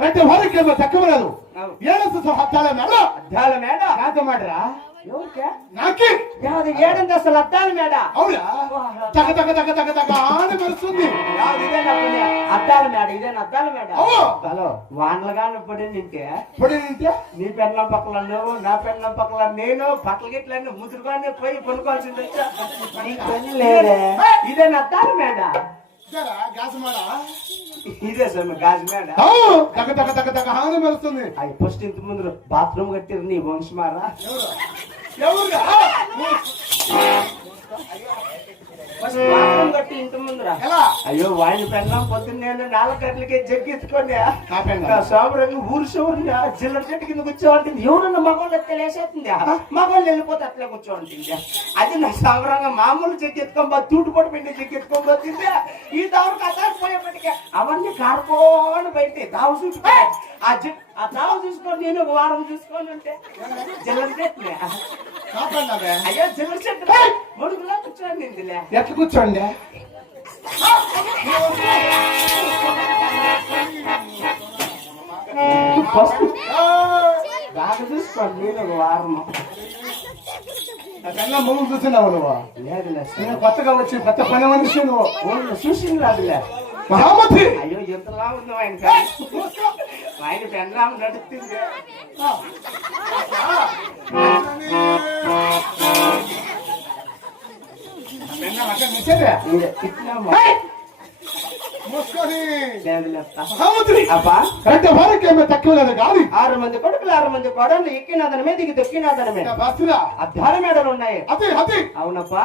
అంటే వారికి తక్కువ లేదు అవును. ఏడు హత్యాల మేడ అద్దాల మేడ నాతో మాటరా? నాకే? యాది ఏడంది అసలు అద్దాల మేడ అవునా? తగ తగ తగ తగ తగ ఆని మెరుస్తుంది. యాది ఇదే నా పుణ్య. అద్దాల మేడ ఇదే అద్దాల మేడ. హలో వానలుగానే పడి నింటే. నీ పెళ్ళం పక్కల నువ్వు నా పెళ్ళం పక్కల నేను బట్టలు గిట్లన్నీ ముదురుగానే పోయి కొనుక్కోవాల్సింది వచ్చా. నీకు పెళ్ళి లేదే ఇదే అద్దాల గ్యాస్ మేడ ఇదే సొమ్ము గాజు మేడ? అవు తగ తగ తగ తగ ఆని మెరుస్తుంది. అవి ఫస్ట్ ఇంత ముందు బాత్రూమ్ కట్టిరు నీ వంశమారా ఎవరు? అయ్యో వాయిన పెళ్ళం పొద్దున్న నేను నాలుగు గంటలకి పెళ్ళాం. సోమరంగా ఊరు సోమరంగా చిల్లర చెట్టు కింద కూర్చోంటుంది ఎవరన్నా మగవాళ్ళు ఎత్తే లేసేస్తుంది మగవాళ్ళు వెళ్ళిపోతే అట్లే కూర్చోంటుంది అది నా సోమరంగా మామూలు చెక్కెత్తుకొని పోతే తూటు పొడి పోతుంది ఈ దావు కథ పోయేపటికే అవన్నీ కారుకోని బయట దావు చూసుకో ఆ జి- ఆ దావు చూసుకొని నేను ఒక వారం చూసుకొని ఉంటే చిల్లర చెట్టునే అయ్యో చెట్టు కూర్చోండి ఎట్లా కూర్చోండి? బాగా చూసుకోండి ఒక వారం. ముందు చూసినావు నువ్వు. నేను కొత్తగా వచ్చి కొత్త పని మనిషి నువ్వు. చూసింది రాదులే మహామతి! అయ్యో ఎంతలా ఉంది ఆయన. ఆయన పెన్లాం నడుస్తుంది. నిన్న అక్కడ ఆరు మంది కొడుకులు ఆరు మంది కొడలు ఎక్కినదనమే దిగి దొక్కినదనమే బస్సురా అద్దాల మేడలు ఉన్నాయి. అవునప్పా.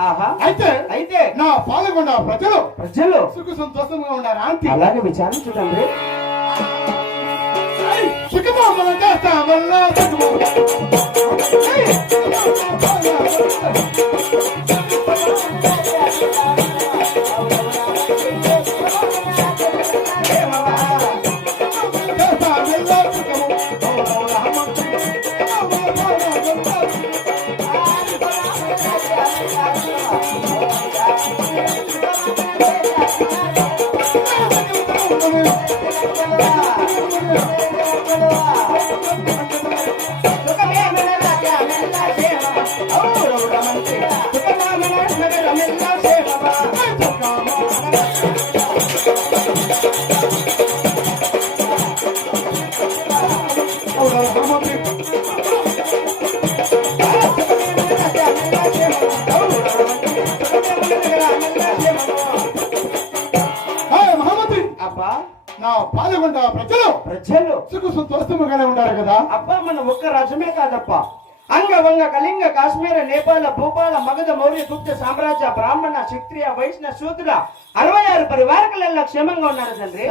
ఆహా. అయితే అయితే. నా పాల్గొండ ప్రజలు ప్రజలు. సుఖ సంతోషంగా అంతే అలాగే విచారించుడండి సుఖమా చేస్తామల్లా మన ఒక్క రాజ్యమే కాదప్ప. అంగ వంగ కళింగ కాశ్మీర నేపాల భూపాల మగధ మౌర్య గుప్త సామ్రాజ్య బ్రాహ్మణ క్షత్రియ వైష్ణ శూద్ర అరవై ఆరు పరివారకులలో క్షేమంగా ఉన్నారు తండ్రి.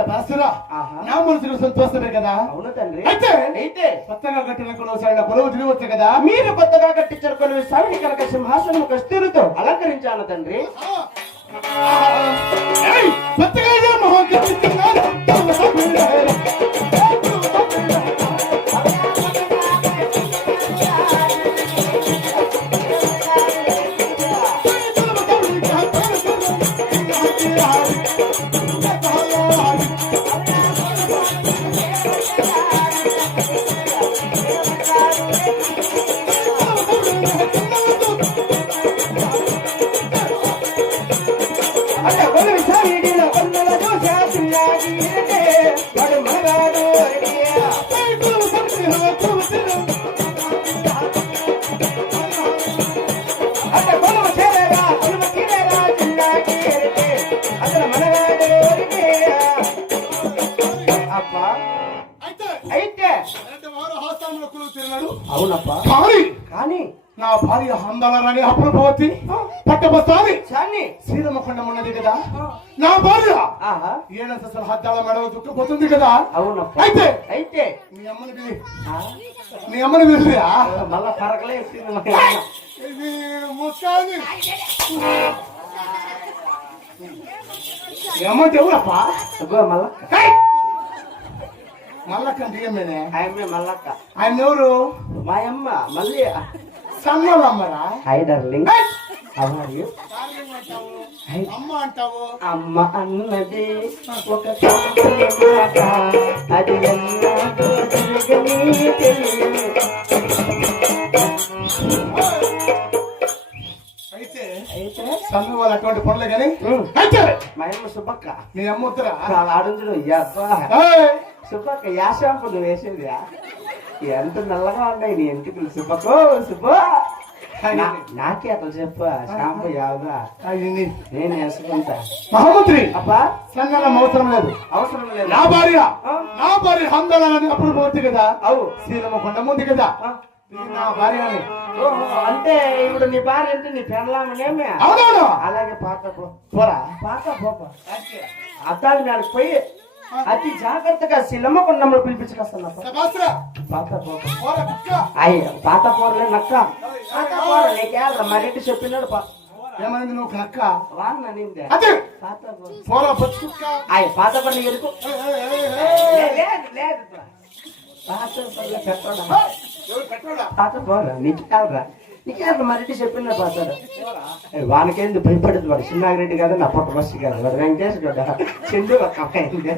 నా మనసుకు సంతోషమే కదా? అవును తండ్రి. అయితే అయితే కొత్తగా కట్టిన కొలవసాల కొలువు తిరగవచ్చు కదా? మీరు కొత్తగా కట్టించిన కొన్ని సవిని కనుక సింహాసనం కస్తూరుతో అలంకరించాను తండ్రి. కొత్తగా అవునప్పా. కానీ కానీ నా భార్య హందాలని అప్రభవతి. పట్టబస్తాని చాన్ని. శ్రీరమఖండం ఉన్నది కదా. నా భార్య ఏడంత సలహద్దాల మెడవ చుట్టుకుపోతుంది కదా. అవునప్పా. అయితే అయితే. మీ అమ్మని పిలి. మీ అమ్మని పిలిచిరా మళ్ళా పరకలే ఎత్తింది మా అమ్మ. ఇది ముస్కాని మీ అమ్మంటే ఎవరప్పా అగ్గో మల్లక్క ఆయమ్మే మల్లక్క. ఆయన ఎవరు? మా అమ్మ మళ్ళీ సన్నోళ్ళమ్మరా హాయ్ డార్లింగ్. హౌ అమ్మ అంటావు. అమ్మ అన్నది ఒక అది అయితే సమ్మె వాళ్ళు అటువంటి పనులు కానీ? అయితే! మా అమ్మ సుబ్బక్క. నీ అమ్మ ఉత్తరా? ఆడుంచుడు! సుబ్బక్క యా షాంపూ నువ్వు వేసేది ఎంత నల్లగా ఉన్నాయి నీ ఎంటికలు సుబ్బకు సుబ్బ నాకే అట్లా చెప్పు షాంపూ యావదా? నేను వేసుకుంటా. మహామంత్రి అబ్బా. సంగం అవసరం లేదు. అవసరం లేదు. నా భార్య? నా భార్య హందలని అప్పుడు ఉంది కదా? అవు శ్రీరమ కొండ ఉంది కదా? నా భార్య అంటే ఇప్పుడు నీ భార్య అంటే నీ పెళ్ళామనేమే? అవునవును. అలాగే పాత పో పోరా. పాత పోప. అద్దాల మీదకి పోయి అతి జాగ్రత్తగా శిలమ్మ కొండమ్మలు పిలిపించుకొస్తున్నా. పాత పోప పోరా కుక్క అయ్య పాత పోరలే నక్క. పాత పోర. నీకేళ్ళ మరెడ్డి చెప్పినాడు ఏమైంది నువ్వు అక్క? అదే. పాత పోరా అయ్య పని ఎరుకు లేదు లేదు. పనులు పెట్టడం పాత పోరా నీకేళ్ళరా నీకేళ్ళ మరెడ్డి చెప్పినాడు పాతాడు వానికేంది భయపడదు వాడు? చిన్నాగిరెడ్డి కాదు నా పక్క బస్సు కాదు వాడు వెంకటేష్ గడ్డ. చెండు ఒక అమ్మాయింది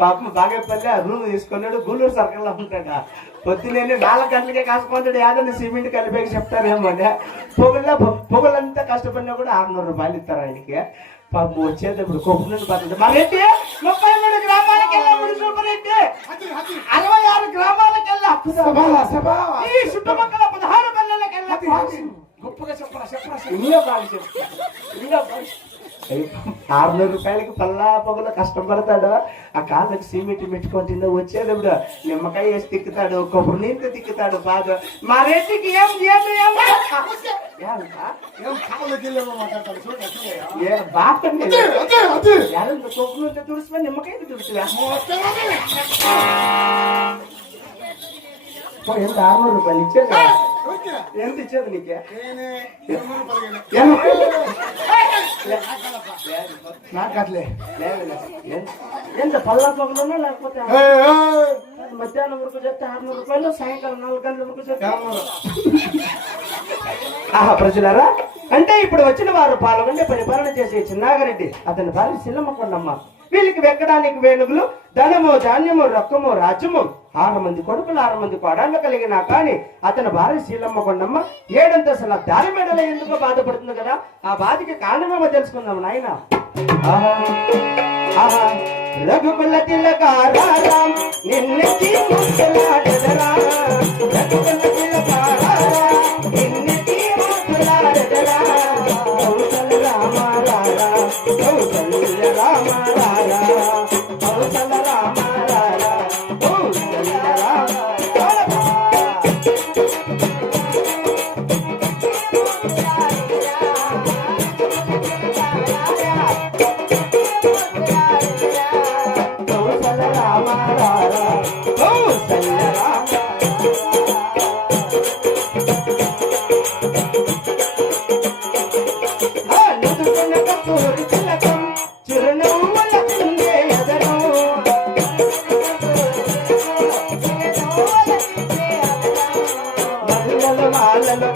పాపం బాగేపల్లి ఆ రూమ్ తీసుకున్నాడు. గూడూరు సర్కిల్లో ఉంటాడు? పొద్దునే నాలుగు గంటలకే కాసుకుంటాడు. ఏదైనా సిమెంట్ కలిపేకి చెప్తారేమో. పొగల్లో పొగలంతా కష్టపడినా కూడా ఆరునూరు రూపాయలు ఇస్తారు ఆయనకి. పాపం వచ్చేటప్పుడు కొప్పు నుండి పడుతుంది మరెడ్డి ముప్పై మూడు గ్రామాలకు వెళ్ళాము సూపరెడ్డి అరవై ఆరు గ్రామాలకు వెళ్ళా సభా సభా. ఈ చుట్టుపక్కల గొప్పగా చెప్పరా చెప్పరా బాగా చెప్తా ఆరునూరు రూపాయలకి పల్లా పొగలో కష్టపడతాడు ఆ కాళ్ళకి సిమెంట్ పెట్టుకుంటుందో వచ్చేటప్పుడు నిమ్మకాయ వేసి తిక్కుతాడు కొబ్బరి నీళ్ళు తిక్కుతాడు బాగా మా రేటుకి ఏం ఏం ఏ కొబ్బరి నుండి నిమ్మకాయ తుడిచివా? ఆరునూరు రూపాయలు ఇచ్చేదా? ఎంత ఇచ్చేది నీకే నాకు అట్లే. ఎంత- ఎంత పల్లా పొగలోనా లేకపోతే మధ్యాహ్నం వరకు చెప్తే ఆరునూరు రూపాయలు సాయంకాలం నాలుగు గంటల వరకు చెప్తే ఆహా ప్రజలారా అంటే ఇప్పుడు వచ్చిన వారు పాల్గొండి పరిపాలన చేసే చిన్నాగరెడ్డి అతని భార్య శిల్లమ్మ కొండమ్మ వీళ్ళకి వెక్కడానికి వేణుగులు ధనము ధాన్యము రొక్కము రాజ్యము ఆరు మంది కొడుకులు ఆరు మంది కోడళ్ళు కలిగిన కానీ అతని భార్య శీలమ్మ కొండమ్మ ఏడంతసల దారి మెడల ఎందుకు బాధపడుతుంది కదా? ఆ బాధకి కారణమేమో తెలుసుకుందాం నాయన. ఆహా, రఘుకుల తిలకారాం నిన్నెత్తి రఘుకుల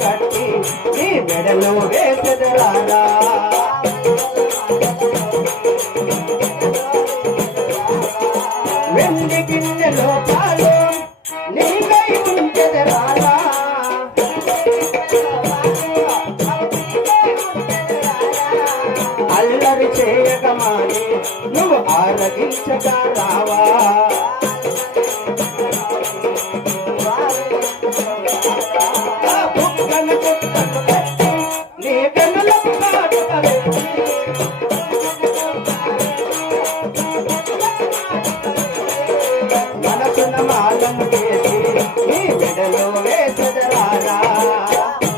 కట్టి నీ మెడలో వేసెదరారా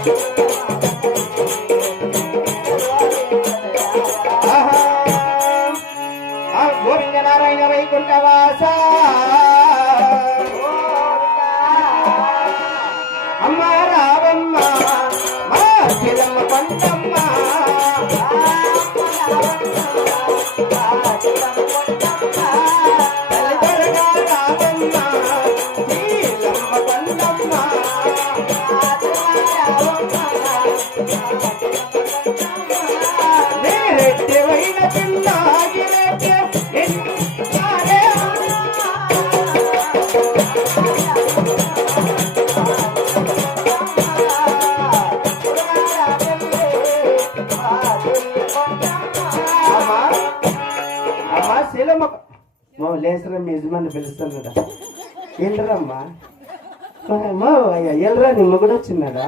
ఆహా. లేసరా మీ యజమాని పిలుస్తున్నాడా వెళ్ళరమ్మా అమ్మా వెళ్ళరా నీ మొగుడు వచ్చినాడా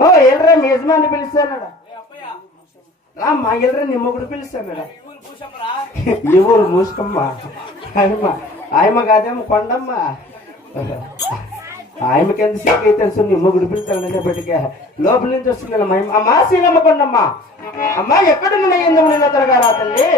ఓ వెళ్ళరా మీ యజమాని పిలుస్తున్నాడా రామ్మా వెళ్ళరా నీ మొగుడు పిలుస్తున్నాడా ఈ ఊరు మూసుకమ్మా? ఆయమ్మ ఆయమ్మ కాదేమో కొండమ్మ. ఆయనకి ఎంత సేపు అయితే తెలుసు నీ మొగుడు పిలుస్తాడు బయటికి లోపల నుంచి వస్తుంది అమ్మా. సీనమ్మ కొండమ్మా. అమ్మా ఎక్కడ ఉన్నాయి ఎందుకు నిన్న త్వరగా రా తల్లి?